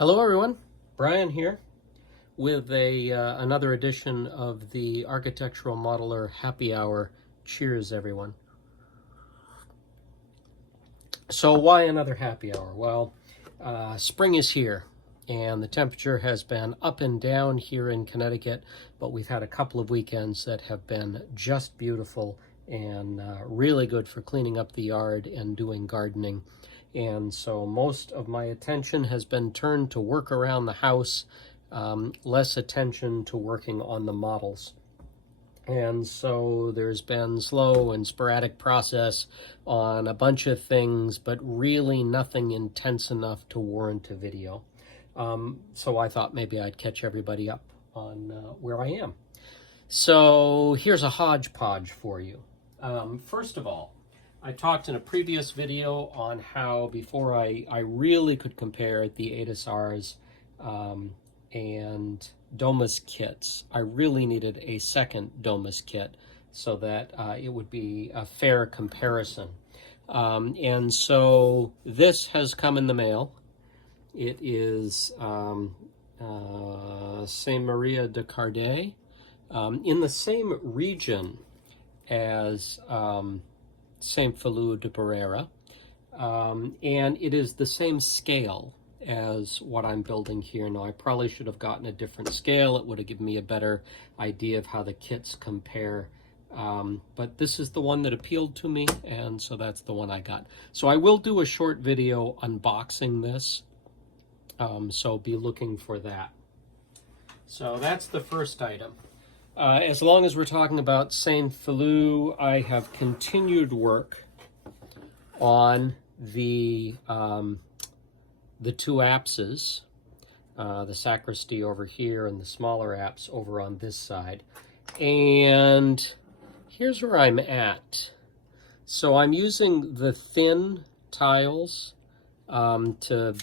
Hello everyone, Brian here with another edition of the Architectural Modeler Happy Hour. Cheers everyone. So why another happy hour? Well, spring is here and the temperature has been up and down here in Connecticut, but we've had a couple of weekends that have been just beautiful and really good for cleaning up the yard and doing gardening. And so most of my attention has been turned to work around the house, less attention to working on the models. And so there's been slow and sporadic process on a bunch of things, but really nothing intense enough to warrant a video. So I thought maybe I'd catch everybody up on where I am. So here's a hodgepodge for you. First of all, I talked in a previous video on how before I really could compare the ADASRs and DOMA's kits, I really needed a second DOMA's kit so that it would be a fair comparison. And so this has come in the mail. It is Saint Maria de Cardet in the same region as Saint Philou de Barrera, and it is the same scale as what I'm building here. Now, I probably should have gotten a different scale. It would have given me a better idea of how the kits compare, but this is the one that appealed to me, and so that's the one I got. So I will do a short video unboxing this, so be looking for that. So that's the first item. As long as we're talking about Saint Philou, I have continued work on the two apses, the sacristy over here and the smaller apse over on this side. And here's where I'm at. So I'm using the thin tiles to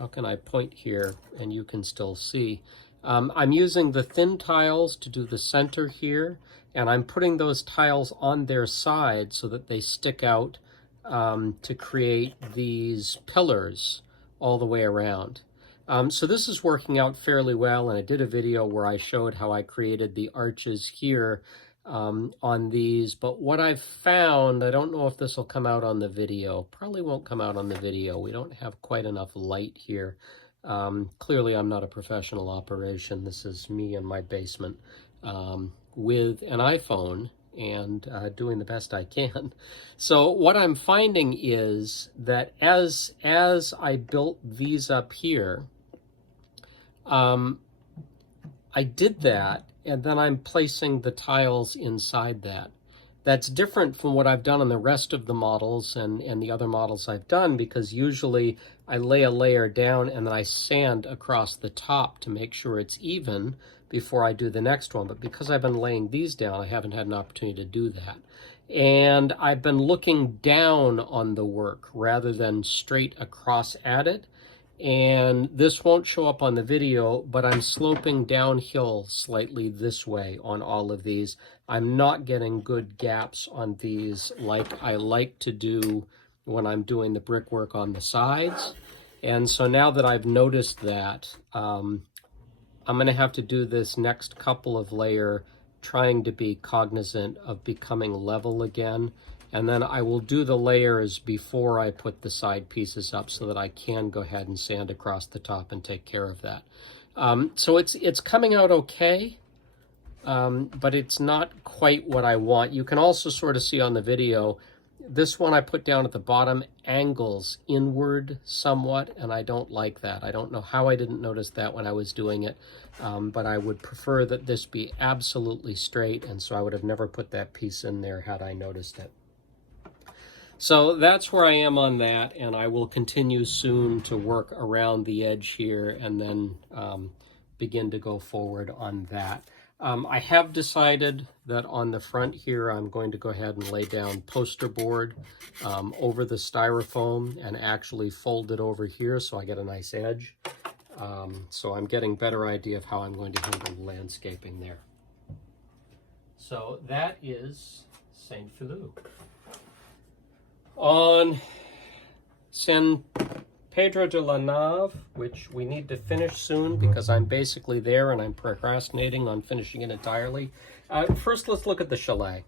how can I point here and you can still see. I'm using the thin tiles to do the center here, and I'm putting those tiles on their side so that they stick out to create these pillars all the way around. So this is working out fairly well, and I did a video where I showed how I created the arches here on these, but what I've found, I don't know if this will come out on the video, probably won't come out on the video. We don't have quite enough light here. Clearly I'm not a professional operation. This is me in my basement with an iPhone and doing the best I can. So what I'm finding is that as I built these up here, I did that, and then I'm placing the tiles inside that. That's different from what I've done on the rest of the models and the other models I've done, because usually I lay a layer down and then I sand across the top to make sure it's even before I do the next one. But because I've been laying these down, I haven't had an opportunity to do that. And I've been looking down on the work rather than straight across at it. And this won't show up on the video, but I'm sloping downhill slightly this way on all of these. I'm not getting good gaps on these like I like to do when I'm doing the brickwork on the sides. And so now that I've noticed that, I'm going to have to do this next couple of layer trying to be cognizant of becoming level again. And then I will do the layers before I put the side pieces up so that I can go ahead and sand across the top and take care of that. So it's coming out okay, but it's not quite what I want. You can also sort of see on the video, this one I put down at the bottom angles inward somewhat, and I don't like that. I don't know how I didn't notice that when I was doing it, but I would prefer that this be absolutely straight, and so I would have never put that piece in there had I noticed it. So that's where I am on that, and I will continue soon to work around the edge here and then begin to go forward on that. I have decided that on the front here, I'm going to go ahead and lay down poster board over the styrofoam and actually fold it over here so I get a nice edge. So I'm getting a better idea of how I'm going to handle landscaping there. So that is Saint Philou. On Saint Pedro de la Nave, which we need to finish soon because I'm basically there and I'm procrastinating on finishing it entirely. First, let's look at the Chalet.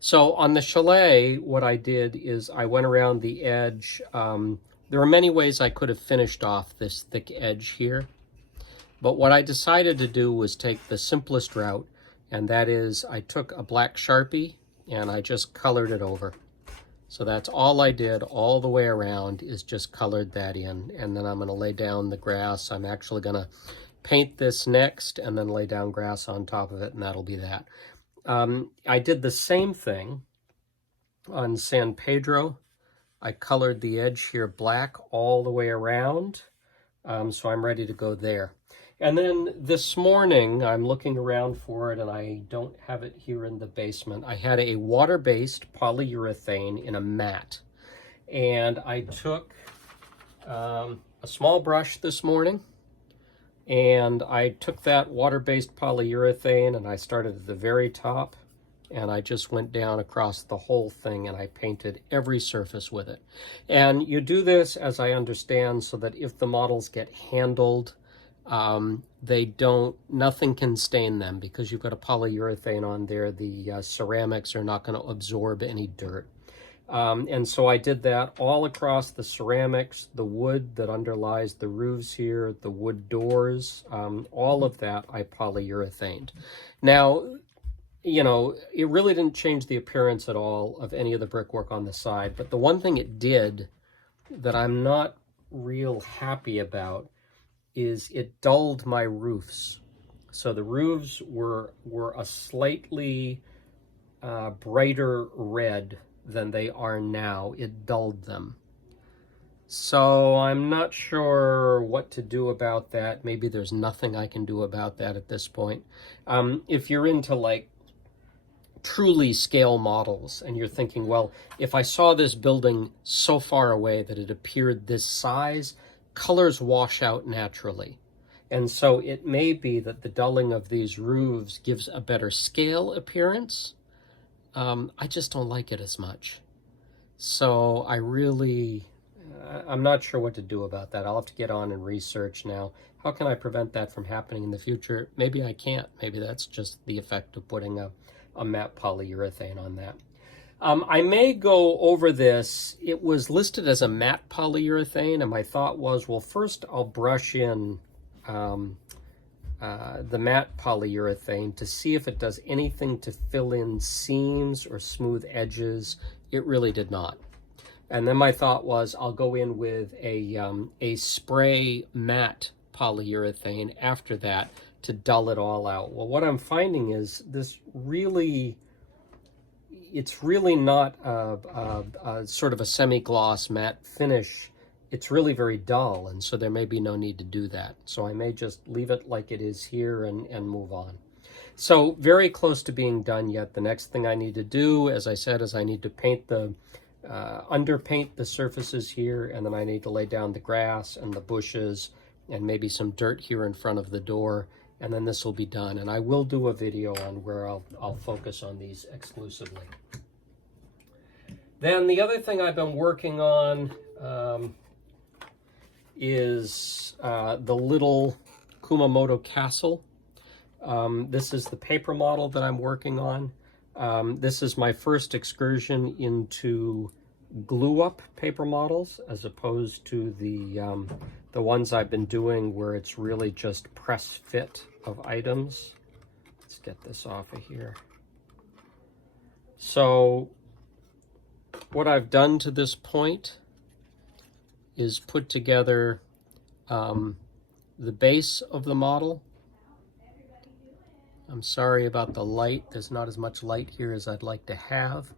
So on the Chalet, what I did is I went around the edge. There are many ways I could have finished off this thick edge here, but what I decided to do was take the simplest route, and that is I took a black Sharpie and I just colored it over. So that's all I did all the way around, is just colored that in. And then I'm going to lay down the grass. I'm actually going to paint this next and then lay down grass on top of it, and that'll be that. I did the same thing on San Pedro. I colored the edge here black all the way around, so I'm ready to go there. And then this morning, I'm looking around for it, and I don't have it here in the basement. I had a water-based polyurethane in a mat, and I took a small brush this morning, and I took that water-based polyurethane, and I started at the very top, and I just went down across the whole thing, and I painted every surface with it. And you do this, as I understand, so that if the models get handled, nothing can stain them, because you've got a polyurethane on there. The ceramics are not going to absorb any dirt. And so I did that all across the ceramics, the wood that underlies the roofs here, the wood doors, all of that I polyurethaned. Now, you know, it really didn't change the appearance at all of any of the brickwork on the side, but the one thing it did that I'm not real happy about is it dulled my roofs. So the roofs were a slightly brighter red than they are now. It dulled them. So I'm not sure what to do about that. Maybe there's nothing I can do about that at this point. If you're into like truly scale models and you're thinking, well, if I saw this building so far away that it appeared this size, colors wash out naturally. And so it may be that the dulling of these roofs gives a better scale appearance. I just don't like it as much. So I'm not sure what to do about that. I'll have to get on and research now. How can I prevent that from happening in the future? Maybe I can't. Maybe that's just the effect of putting a matte polyurethane on that. I may go over this. It was listed as a matte polyurethane, and my thought was, well, first I'll brush in the matte polyurethane to see if it does anything to fill in seams or smooth edges. It really did not. And then my thought was, I'll go in with a spray matte polyurethane after that to dull it all out. Well, what I'm finding is it's really not a sort of a semi-gloss matte finish. It's really very dull, and so there may be no need to do that. So I may just leave it like it is here and move on. So very close to being done yet. The next thing I need to do, as I said, is I need to paint underpaint the surfaces here, and then I need to lay down the grass and the bushes and maybe some dirt here in front of the door, and then this will be done. And I will do a video on where I'll focus on these exclusively. Then the other thing I've been working on is the little Kumamoto castle. This is the paper model that I'm working on. This is my first excursion into glue-up paper models, as opposed to the ones I've been doing where it's really just press fit of items. Let's get this off of here. So what I've done to this point is put together the base of the model. I'm sorry about the light. There's not as much light here as I'd like to have.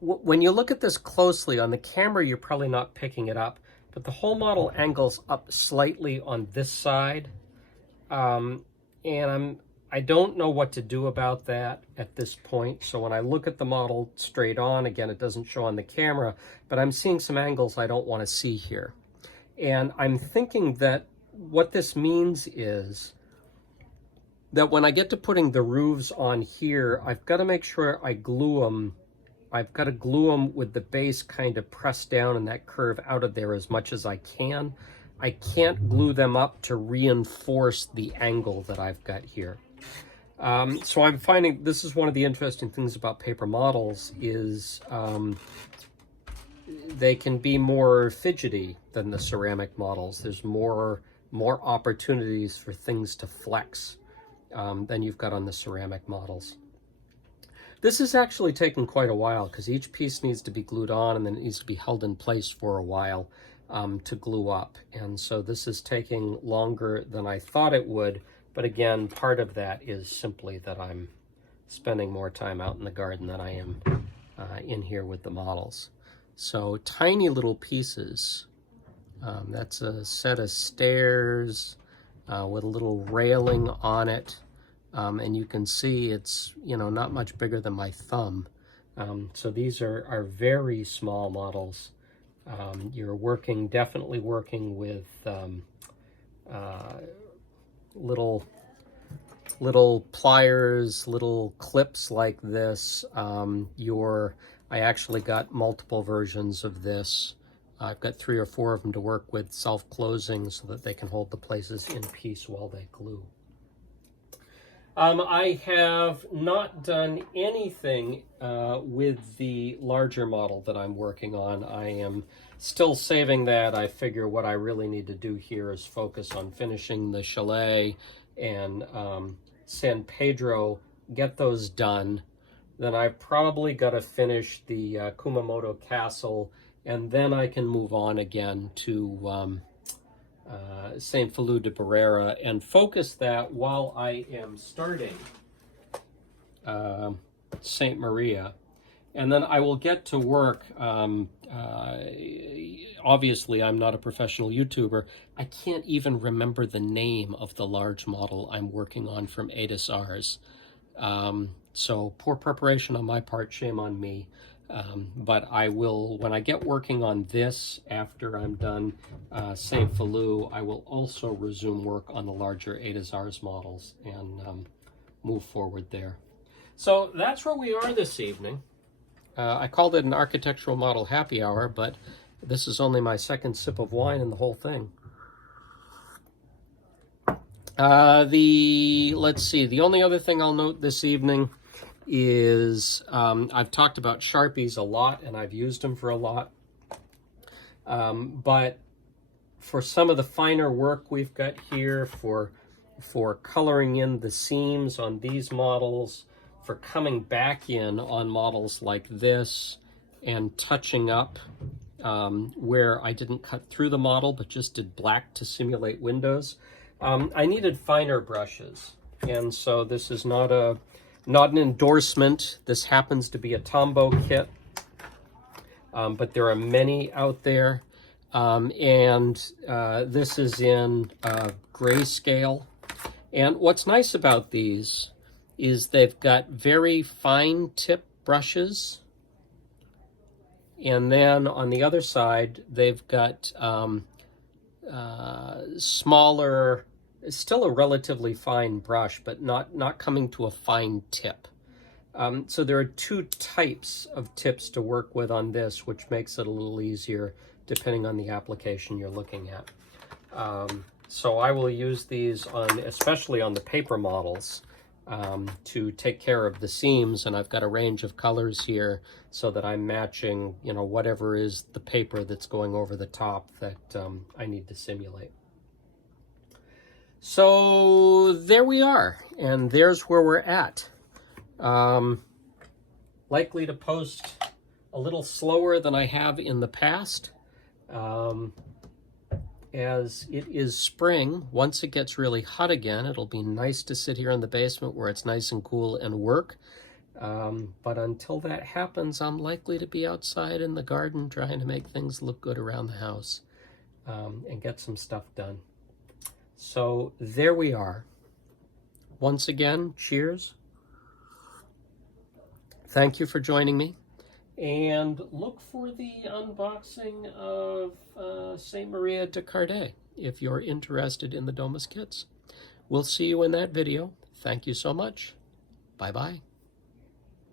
When you look at this closely on the camera, you're probably not picking it up, but the whole model angles up slightly on this side. And I don't know what to do about that at this point. So when I look at the model straight on, again, it doesn't show on the camera, but I'm seeing some angles I don't want to see here. And I'm thinking that what this means is that when I get to putting the roofs on here, I've got to make sure I glue them I've got to glue them with the base kind of pressed down and that curve out of there as much as I can. I can't glue them up to reinforce the angle that I've got here. So I'm finding this is one of the interesting things about paper models is they can be more fidgety than the ceramic models. There's more opportunities for things to flex than you've got on the ceramic models. This is actually taking quite a while because each piece needs to be glued on and then it needs to be held in place for a while to glue up. And so this is taking longer than I thought it would. But again, part of that is simply that I'm spending more time out in the garden than I am in here with the models. So tiny little pieces. That's a set of stairs with a little railing on it. And you can see it's, you know, not much bigger than my thumb. So these are very small models. You're definitely working with little pliers, little clips like this. I actually got multiple versions of this. I've got 3 or 4 of them to work with, self-closing, so that they can hold the places in peace while they glue. I have not done anything with the larger model that I'm working on. I am still saving that. I figure what I really need to do here is focus on finishing the Chalet and San Pedro, get those done. Then I've probably got to finish the Kumamoto Castle, and then I can move on again to St. Feliu de Barrera and focus that while I am starting St. Maria. And then I will get to work. Obviously, I'm not a professional YouTuber. I can't even remember the name of the large model I'm working on from ADIS Rs. So poor preparation on my part, shame on me. But I will, when I get working on this after I'm done St. Feliu, I will also resume work on the larger ADIS Rs models and move forward there. So that's where we are this evening. I called it an architectural model happy hour, but this is only my second sip of wine in the whole thing. Let's see, the only other thing I'll note this evening is I've talked about Sharpies a lot and I've used them for a lot. But for some of the finer work we've got here, for coloring in the seams on these models, for coming back in on models like this and touching up where I didn't cut through the model but just did black to simulate windows, I needed finer brushes. And so this is not an endorsement. This happens to be a Tombow kit, but there are many out there. This is in grayscale. And what's nice about these is they've got very fine tip brushes. And then on the other side, they've got smaller, still a relatively fine brush, but not coming to a fine tip. So there are 2 types of tips to work with on this, which makes it a little easier depending on the application you're looking at. So I will use these especially on the paper models, to take care of the seams, and I've got a range of colors here so that I'm matching, you know, whatever is the paper that's going over the top that I need to simulate. So there we are, and there's where we're at. Likely to post a little slower than I have in the past. As it is spring, once it gets really hot again, it'll be nice to sit here in the basement where it's nice and cool and work. But until that happens, I'm likely to be outside in the garden trying to make things look good around the house and get some stuff done. So there we are. Once again, cheers. Thank you for joining me. And look for the unboxing of St. Maria de Cardet if you're interested in the DOMA kits. We'll see you in that video. Thank you so much. Bye-bye.